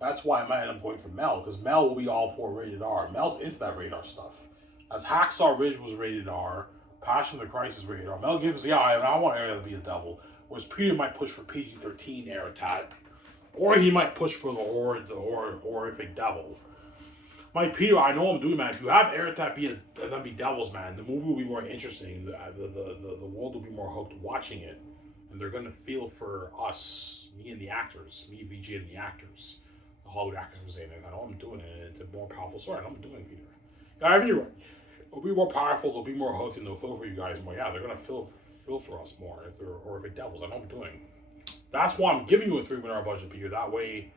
That's why I might end up going for Mel, because Mel will be all for rated R. Mel's into that rated R stuff. As Hacksaw Ridge was rated R, Passion of the Christ is rated R. Mel Gibson, yeah, I want Aratat to be a devil. Whereas Peter might push for PG-13 Aratat, or he might push for the horrific devil. My Peter, I know I'm doing, man. If you have Aratat be Devils, man, the movie will be more interesting. The world will be more hooked watching it. And they're going to feel for us, me and the actors, me, VG, and the actors. The Hollywood actors were saying it. I know I'm doing it. It's a more powerful story. I know I'm doing it, Peter. Yeah, I mean, you're right. It'll be more powerful. They'll be more hooked, and they'll feel for you guys more. Yeah, they're going to feel for us more if they're horrific devils. I know I'm doing. That's why I'm giving you a $3 million budget, Peter. That way,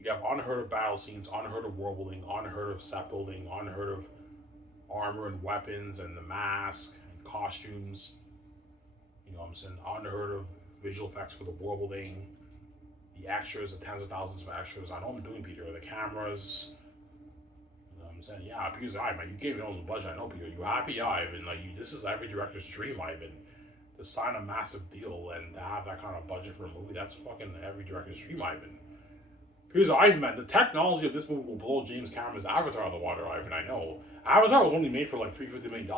you have unheard of battle scenes, unheard of world building, unheard of set building, unheard of armor and weapons and the mask and costumes. You know what I'm saying? Unheard of visual effects for the world building, the extras, the tens of thousands of extras. I know I'm doing, Peter. The cameras. You know what I'm saying? Yeah, Peter's eye, man. You gave me all the budget. I know, Peter. You happy, Ivan? This is every director's dream, Ivan. To sign a massive deal and to have that kind of budget for a movie, that's fucking every director's dream, Ivan. Here's Ivan, man. The technology of this movie will blow James Cameron's Avatar out of the water, Ivan. I know. Avatar was only made for like $350 million.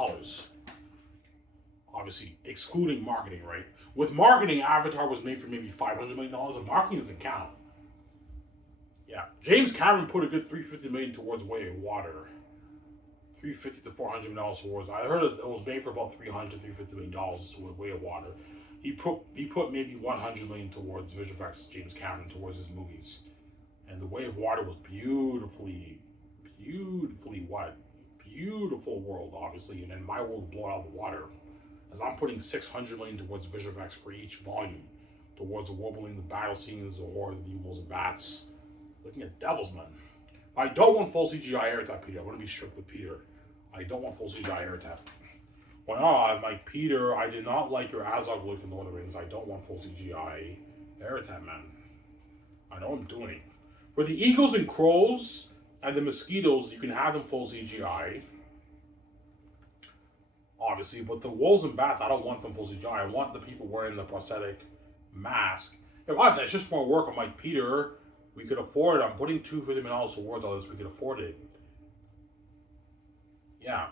Obviously, excluding marketing, right? With marketing, Avatar was made for maybe $500 million. And marketing doesn't count. Yeah. James Cameron put a good $350 million towards Way of Water. $350 to $400 million towards. I heard it was made for about $300 to $350 million with Way of Water. He put maybe $100 million towards visual effects. James Cameron towards his movies. And The Way of Water was beautifully what? Beautiful world, obviously. And then my world blew out of the water. As I'm putting $600 million towards visual effects for each volume. Towards the world building, the battle scenes, the horror, the demons and bats. Looking at devils, man. I don't want full CGI Aratat, Peter. I want to be strict with Peter. I don't want full CGI Aratat. Well, like, Peter, I did not like your Azog look in Lord of the Rings. I don't want full CGI Aratat, man. I know what I'm doing. For the eagles and crows and the mosquitoes, you can have them full CGI. Obviously, but the wolves and bats, I don't want them full CGI. I want the people wearing the prosthetic mask. If that's just more work, I'm like, Peter, we could afford it. I'm putting $250 million towards all this. We could afford it. Yeah.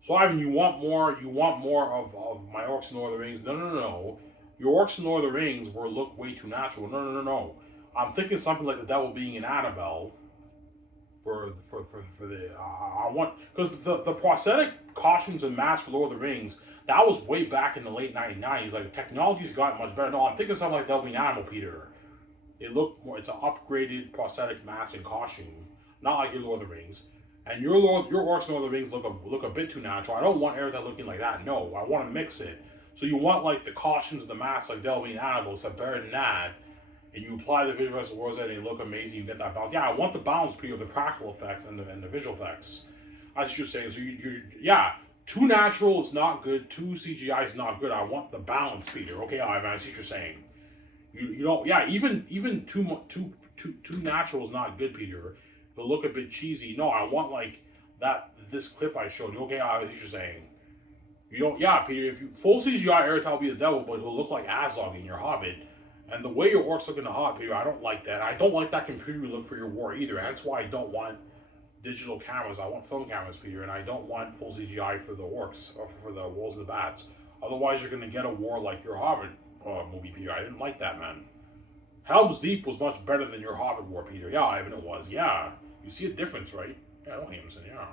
So, Ivan, you want more of my Orcs in Lord of the Rings? No. Your Orcs in Lord of the Rings look way too natural. No. I'm thinking something like the devil being an Annabelle. For the I want, because the prosthetic costumes and masks for Lord of the Rings, that was way back in the late 1990s. Like, technology's gotten much better. No, I'm thinking something like Devil Being an Animal, Peter. It looked more. It's an upgraded prosthetic mask and costume, not like your Lord of the Rings. And your Orcs in Lord of the Rings look a bit too natural. I don't want Aratat looking like that. No, I want to mix it. So you want like the costumes and the masks like Devil Being an Animal, except better than that. And you apply the visual effects of words and they look amazing. You get that balance. Yeah, I want the balance, Peter, of the practical effects and the visual effects. That's what you're saying. So yeah, too natural is not good. Too CGI is not good. I want the balance, Peter. Okay, Ivan, I see what you're saying. You know, yeah, even too natural is not good, Peter. he'll look a bit cheesy. No, I want like that. This clip I showed you. Okay, I was just saying. You don't, yeah, Peter. If you full CGI, Eritol will be the devil, but he'll look like Azog in your Hobbit. And the way your orcs look in the Hobbit, Peter, I don't like that. I don't like that computer look for your war either. That's why I don't want digital cameras. I want film cameras, Peter, and I don't want full CGI for the orcs or for the wolves and the bats. Otherwise, you're gonna get a war like your Hobbit movie, Peter. I didn't like that, man. Helm's Deep was much better than your Hobbit war, Peter. Yeah, Ivan, it was. Yeah, you see a difference, right? Yeah, I don't hate him, yeah.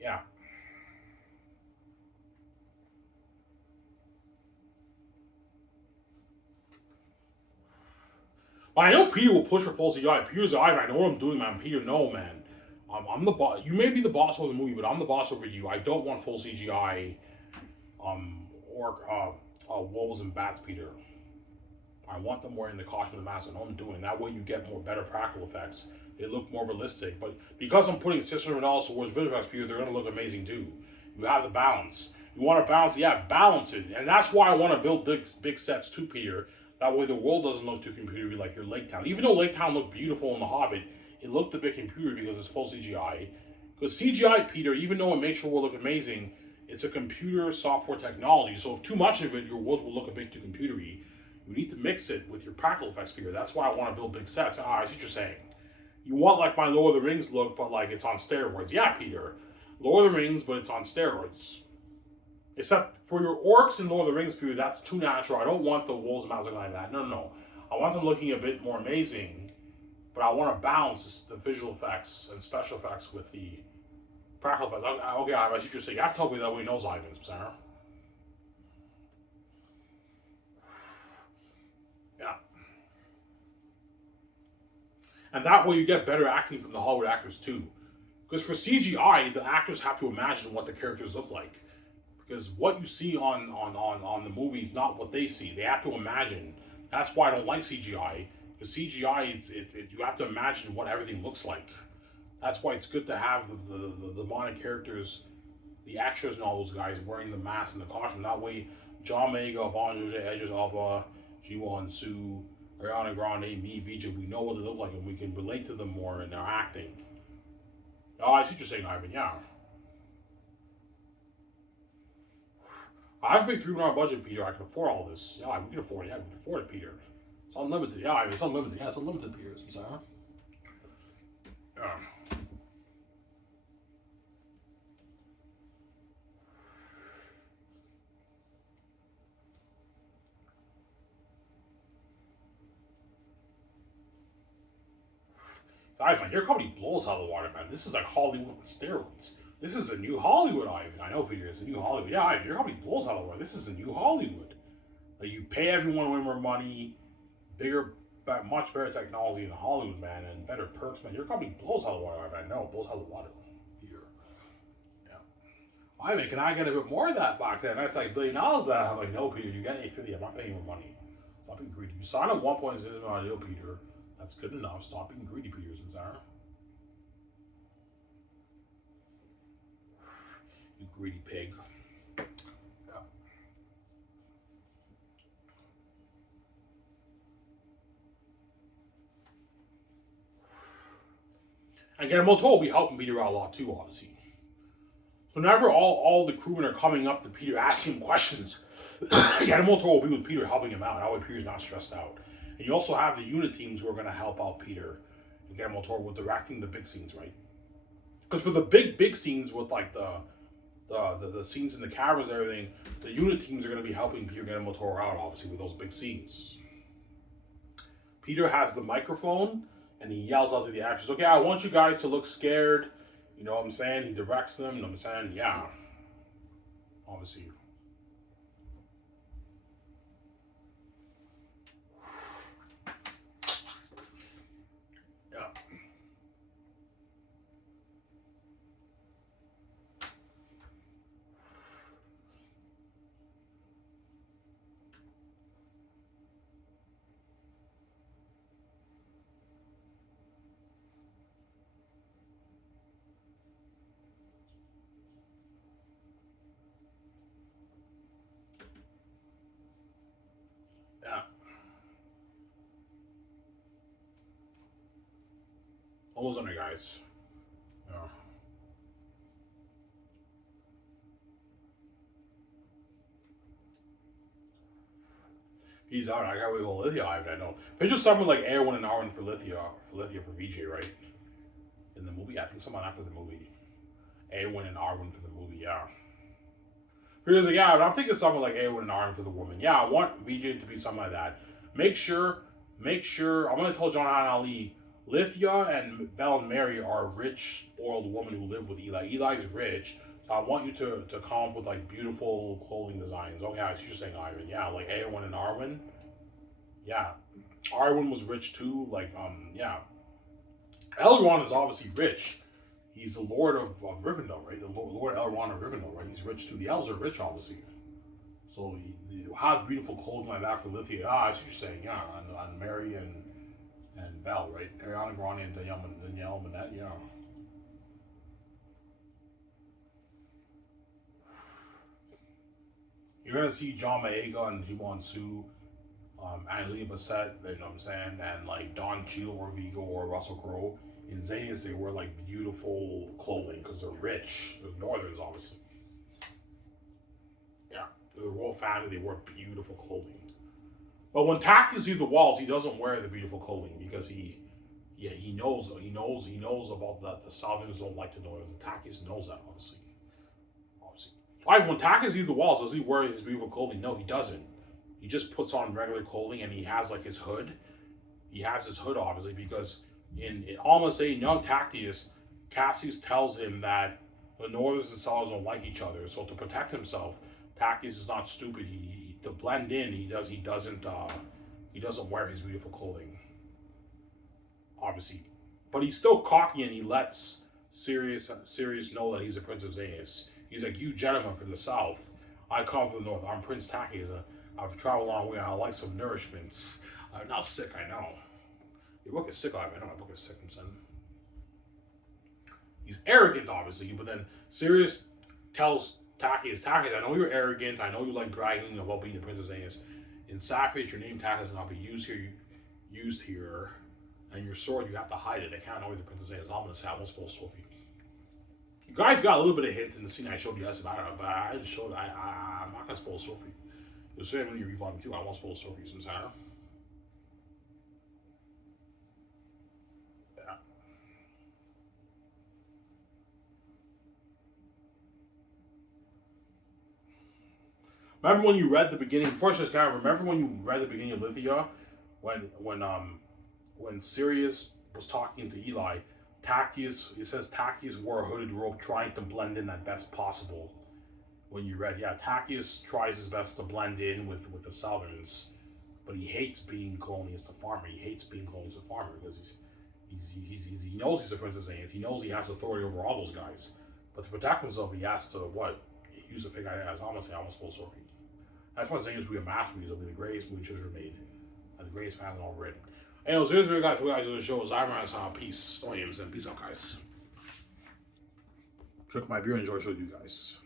Yeah. But I know Peter will push for full CGI. Peter's the Ivan. I know what I'm doing, man. Peter, no, man. I'm the boss. You may be the boss of the movie, but I'm the boss over you. I don't want full CGI, or wolves and bats, Peter. I want them wearing the costume and the mask. I know I'm doing. That way, you get more better practical effects. They look more realistic. But because I'm putting $600 towards visual effects, Peter, they're gonna look amazing too. You have the balance. You want to balance, yeah, balance it, and that's why I want to build big sets too, Peter. That way the world doesn't look too computery like your Lake Town. Even though Lake Town looked beautiful in The Hobbit, it looked a bit computery because it's full CGI. Because CGI, Peter, even though it makes your world look amazing, it's a computer software technology. So if too much of it, your world will look a bit too computery. You need to mix it with your practical effects, Peter. That's why I want to build big sets. I see what you're saying. You want like my Lord of the Rings look, but like it's on steroids. Yeah, Peter. Lord of the Rings, but it's on steroids. Except for your orcs in Lord of the Rings, Peter, that's too natural. I don't want the wolves and mountains looking like that. No. I want them looking a bit more amazing, but I want to balance the visual effects and special effects with the practical effects. Okay, I see what you're saying. You have to tell me that way he knows Ivan, Sarah. Yeah. And that way you get better acting from the Hollywood actors too. Because for CGI, the actors have to imagine what the characters look like. Because what you see on the movie is not what they see. They have to imagine. That's why I don't like CGI. Because CGI, you have to imagine what everything looks like. That's why it's good to have the modern characters, the actors and all those guys wearing the mask and the costume. That way, John Mega, Von Jose, Edges Alba, Jiwon Su, Ariana Grande, me, Vijay, we know what they look like and we can relate to them more in their acting. Oh, I see what you're saying, Ivan, yeah. I have a big $3 million budget, Peter. I can afford all this. Yeah, we can afford it. Yeah, we can afford it, Peter. It's unlimited. Yeah, it's unlimited. Yeah, it's unlimited, Peter. I'm sorry. Yeah. Man, your company blows out of the water, man. This is like Hollywood with steroids. This is a new Hollywood, Ivan. I know, Peter. It's a new Hollywood. Yeah, Ivan, your company blows out of the water. This is a new Hollywood. Like, you pay everyone way more money, bigger, much better technology in Hollywood, man, and better perks, man. Your company blows out of the water, Ivan. I know, it blows out of the water. Here. Yeah. Ivan, can I get a bit more of that box? And that's like $1 billion. I'm like, no, Peter, you get $850. I'm not paying more money. Stop being greedy. You signed a 1.6 million deal, Peter. That's good enough. Stop being greedy, Peter Zara. You greedy pig. Yeah. And Guillermo del Toro will be helping Peter out a lot too, obviously. So whenever all the crewmen are coming up to Peter asking him questions, Guillermo del Toro will be with Peter helping him out. That way Peter's not stressed out. And you also have the unit teams who are going to help out Peter and Guillermo del Toro with directing the big scenes, right? Because for the big scenes with like the scenes in the cameras and everything, the unit teams are going to be helping Peter Guillermo del Toro out, obviously, with those big scenes. Peter has the microphone and he yells out to the actors, okay, I want you guys to look scared. You know what I'm saying? He directs them, you know what I'm saying? Yeah. Obviously. Yeah. Almost on it, guys. Yeah. He's out. I gotta wait for Lithia. I know. Picture someone like Erwin and Arwen for VJ, right? In the movie, I think someone after the movie. Erwin and Arwen for the movie, yeah. Because yeah, I'm thinking someone like Erwin and Arwen for the woman. Yeah, I want VJ to be something like that. Make sure. I'm gonna tell John Ali, Lithia and Belle and Mary are rich, spoiled women who live with Eli. Eli's rich, so I want you to come up with like beautiful clothing designs. Oh yeah, I see you're saying Ivan. Yeah, like Erwin and Arwen. Yeah, Arwen was rich too. Like yeah, Elrond is obviously rich. He's the Lord of Rivendell, right? The Lord Elrond of Rivendell, right? He's rich too. The elves are rich, obviously. So you have beautiful clothing like that for Lithia. Ah, I see what you're saying. Yeah, on Mary and Belle, right? Ariana Grande and Danielle Minette, yeah. You're gonna see John Maega and Jimon Su, Angelina Bassett, you know what I'm saying, and like Don Cheadle or Vigo or Russell Crowe. In Xanus, they wear like beautiful clothing because they're rich. The Northerns, obviously. Yeah, the royal family, they wear beautiful clothing. But when Taki sees the walls, he doesn't wear the beautiful clothing because yeah, he knows about that. The Southerners don't like to know it. The Takis knows that, obviously. Why, when Taki sees the walls, does he wear his beautiful clothing? No, he doesn't. He just puts on regular clothing and he has like his hood. He has his hood, obviously, because in almost a young Tactius, Cassius tells him that the Northerners and Southerners don't like each other. So to protect himself, Tactius is not stupid. He to blend in, he doesn't wear his beautiful clothing. Obviously, but he's still cocky and he lets Sirius know that he's a Prince of Xanus. He's like, you gentlemen from the South, I come from the North. I'm Prince Tactius. I've traveled a long way. I like some nourishments. I'm not sick, I know. Your book is sick, I know my book is sick, I'm saying. He's arrogant, obviously, but then Sirius tells Tactius, I know you're arrogant, I know you like bragging about being the Prince of Xanus. In Sacrifice, your name Tactius will not be used here, and your sword, you have to hide it. I can't know you're the Prince of Xanus. I'm going to say I won't spoil Sophie. You guys got a little bit of hint in the scene I showed you yesterday, but I didn't show it. I'm not going to spoil Sophie. You'll see it when you read volume 2. I won't spoil Sophie, since I know. Remember when you read the beginning? First, just kind of remember when you read the beginning of Lithia, when Sirius was talking to Eli, Tactius. It says Tactius wore a hooded robe, trying to blend in as best possible. When you read, yeah, Tactius tries his best to blend in with the Southerns, but he hates being colonial a farmer. He hates being colonial a farmer because he knows he's a Prince of Xanth. He knows he has authority over all those guys, but to protect himself, he has to what? Use the fake identity. I'm gonna say almost full Sophie. That's why Xanus will be a masterpiece. It'll be the greatest movie children made, and the greatest fans ever written. Anyways, here's what guys. Who guys on the show is peace. Williams and peace out, guys. Drink my beer and enjoy the show with you guys.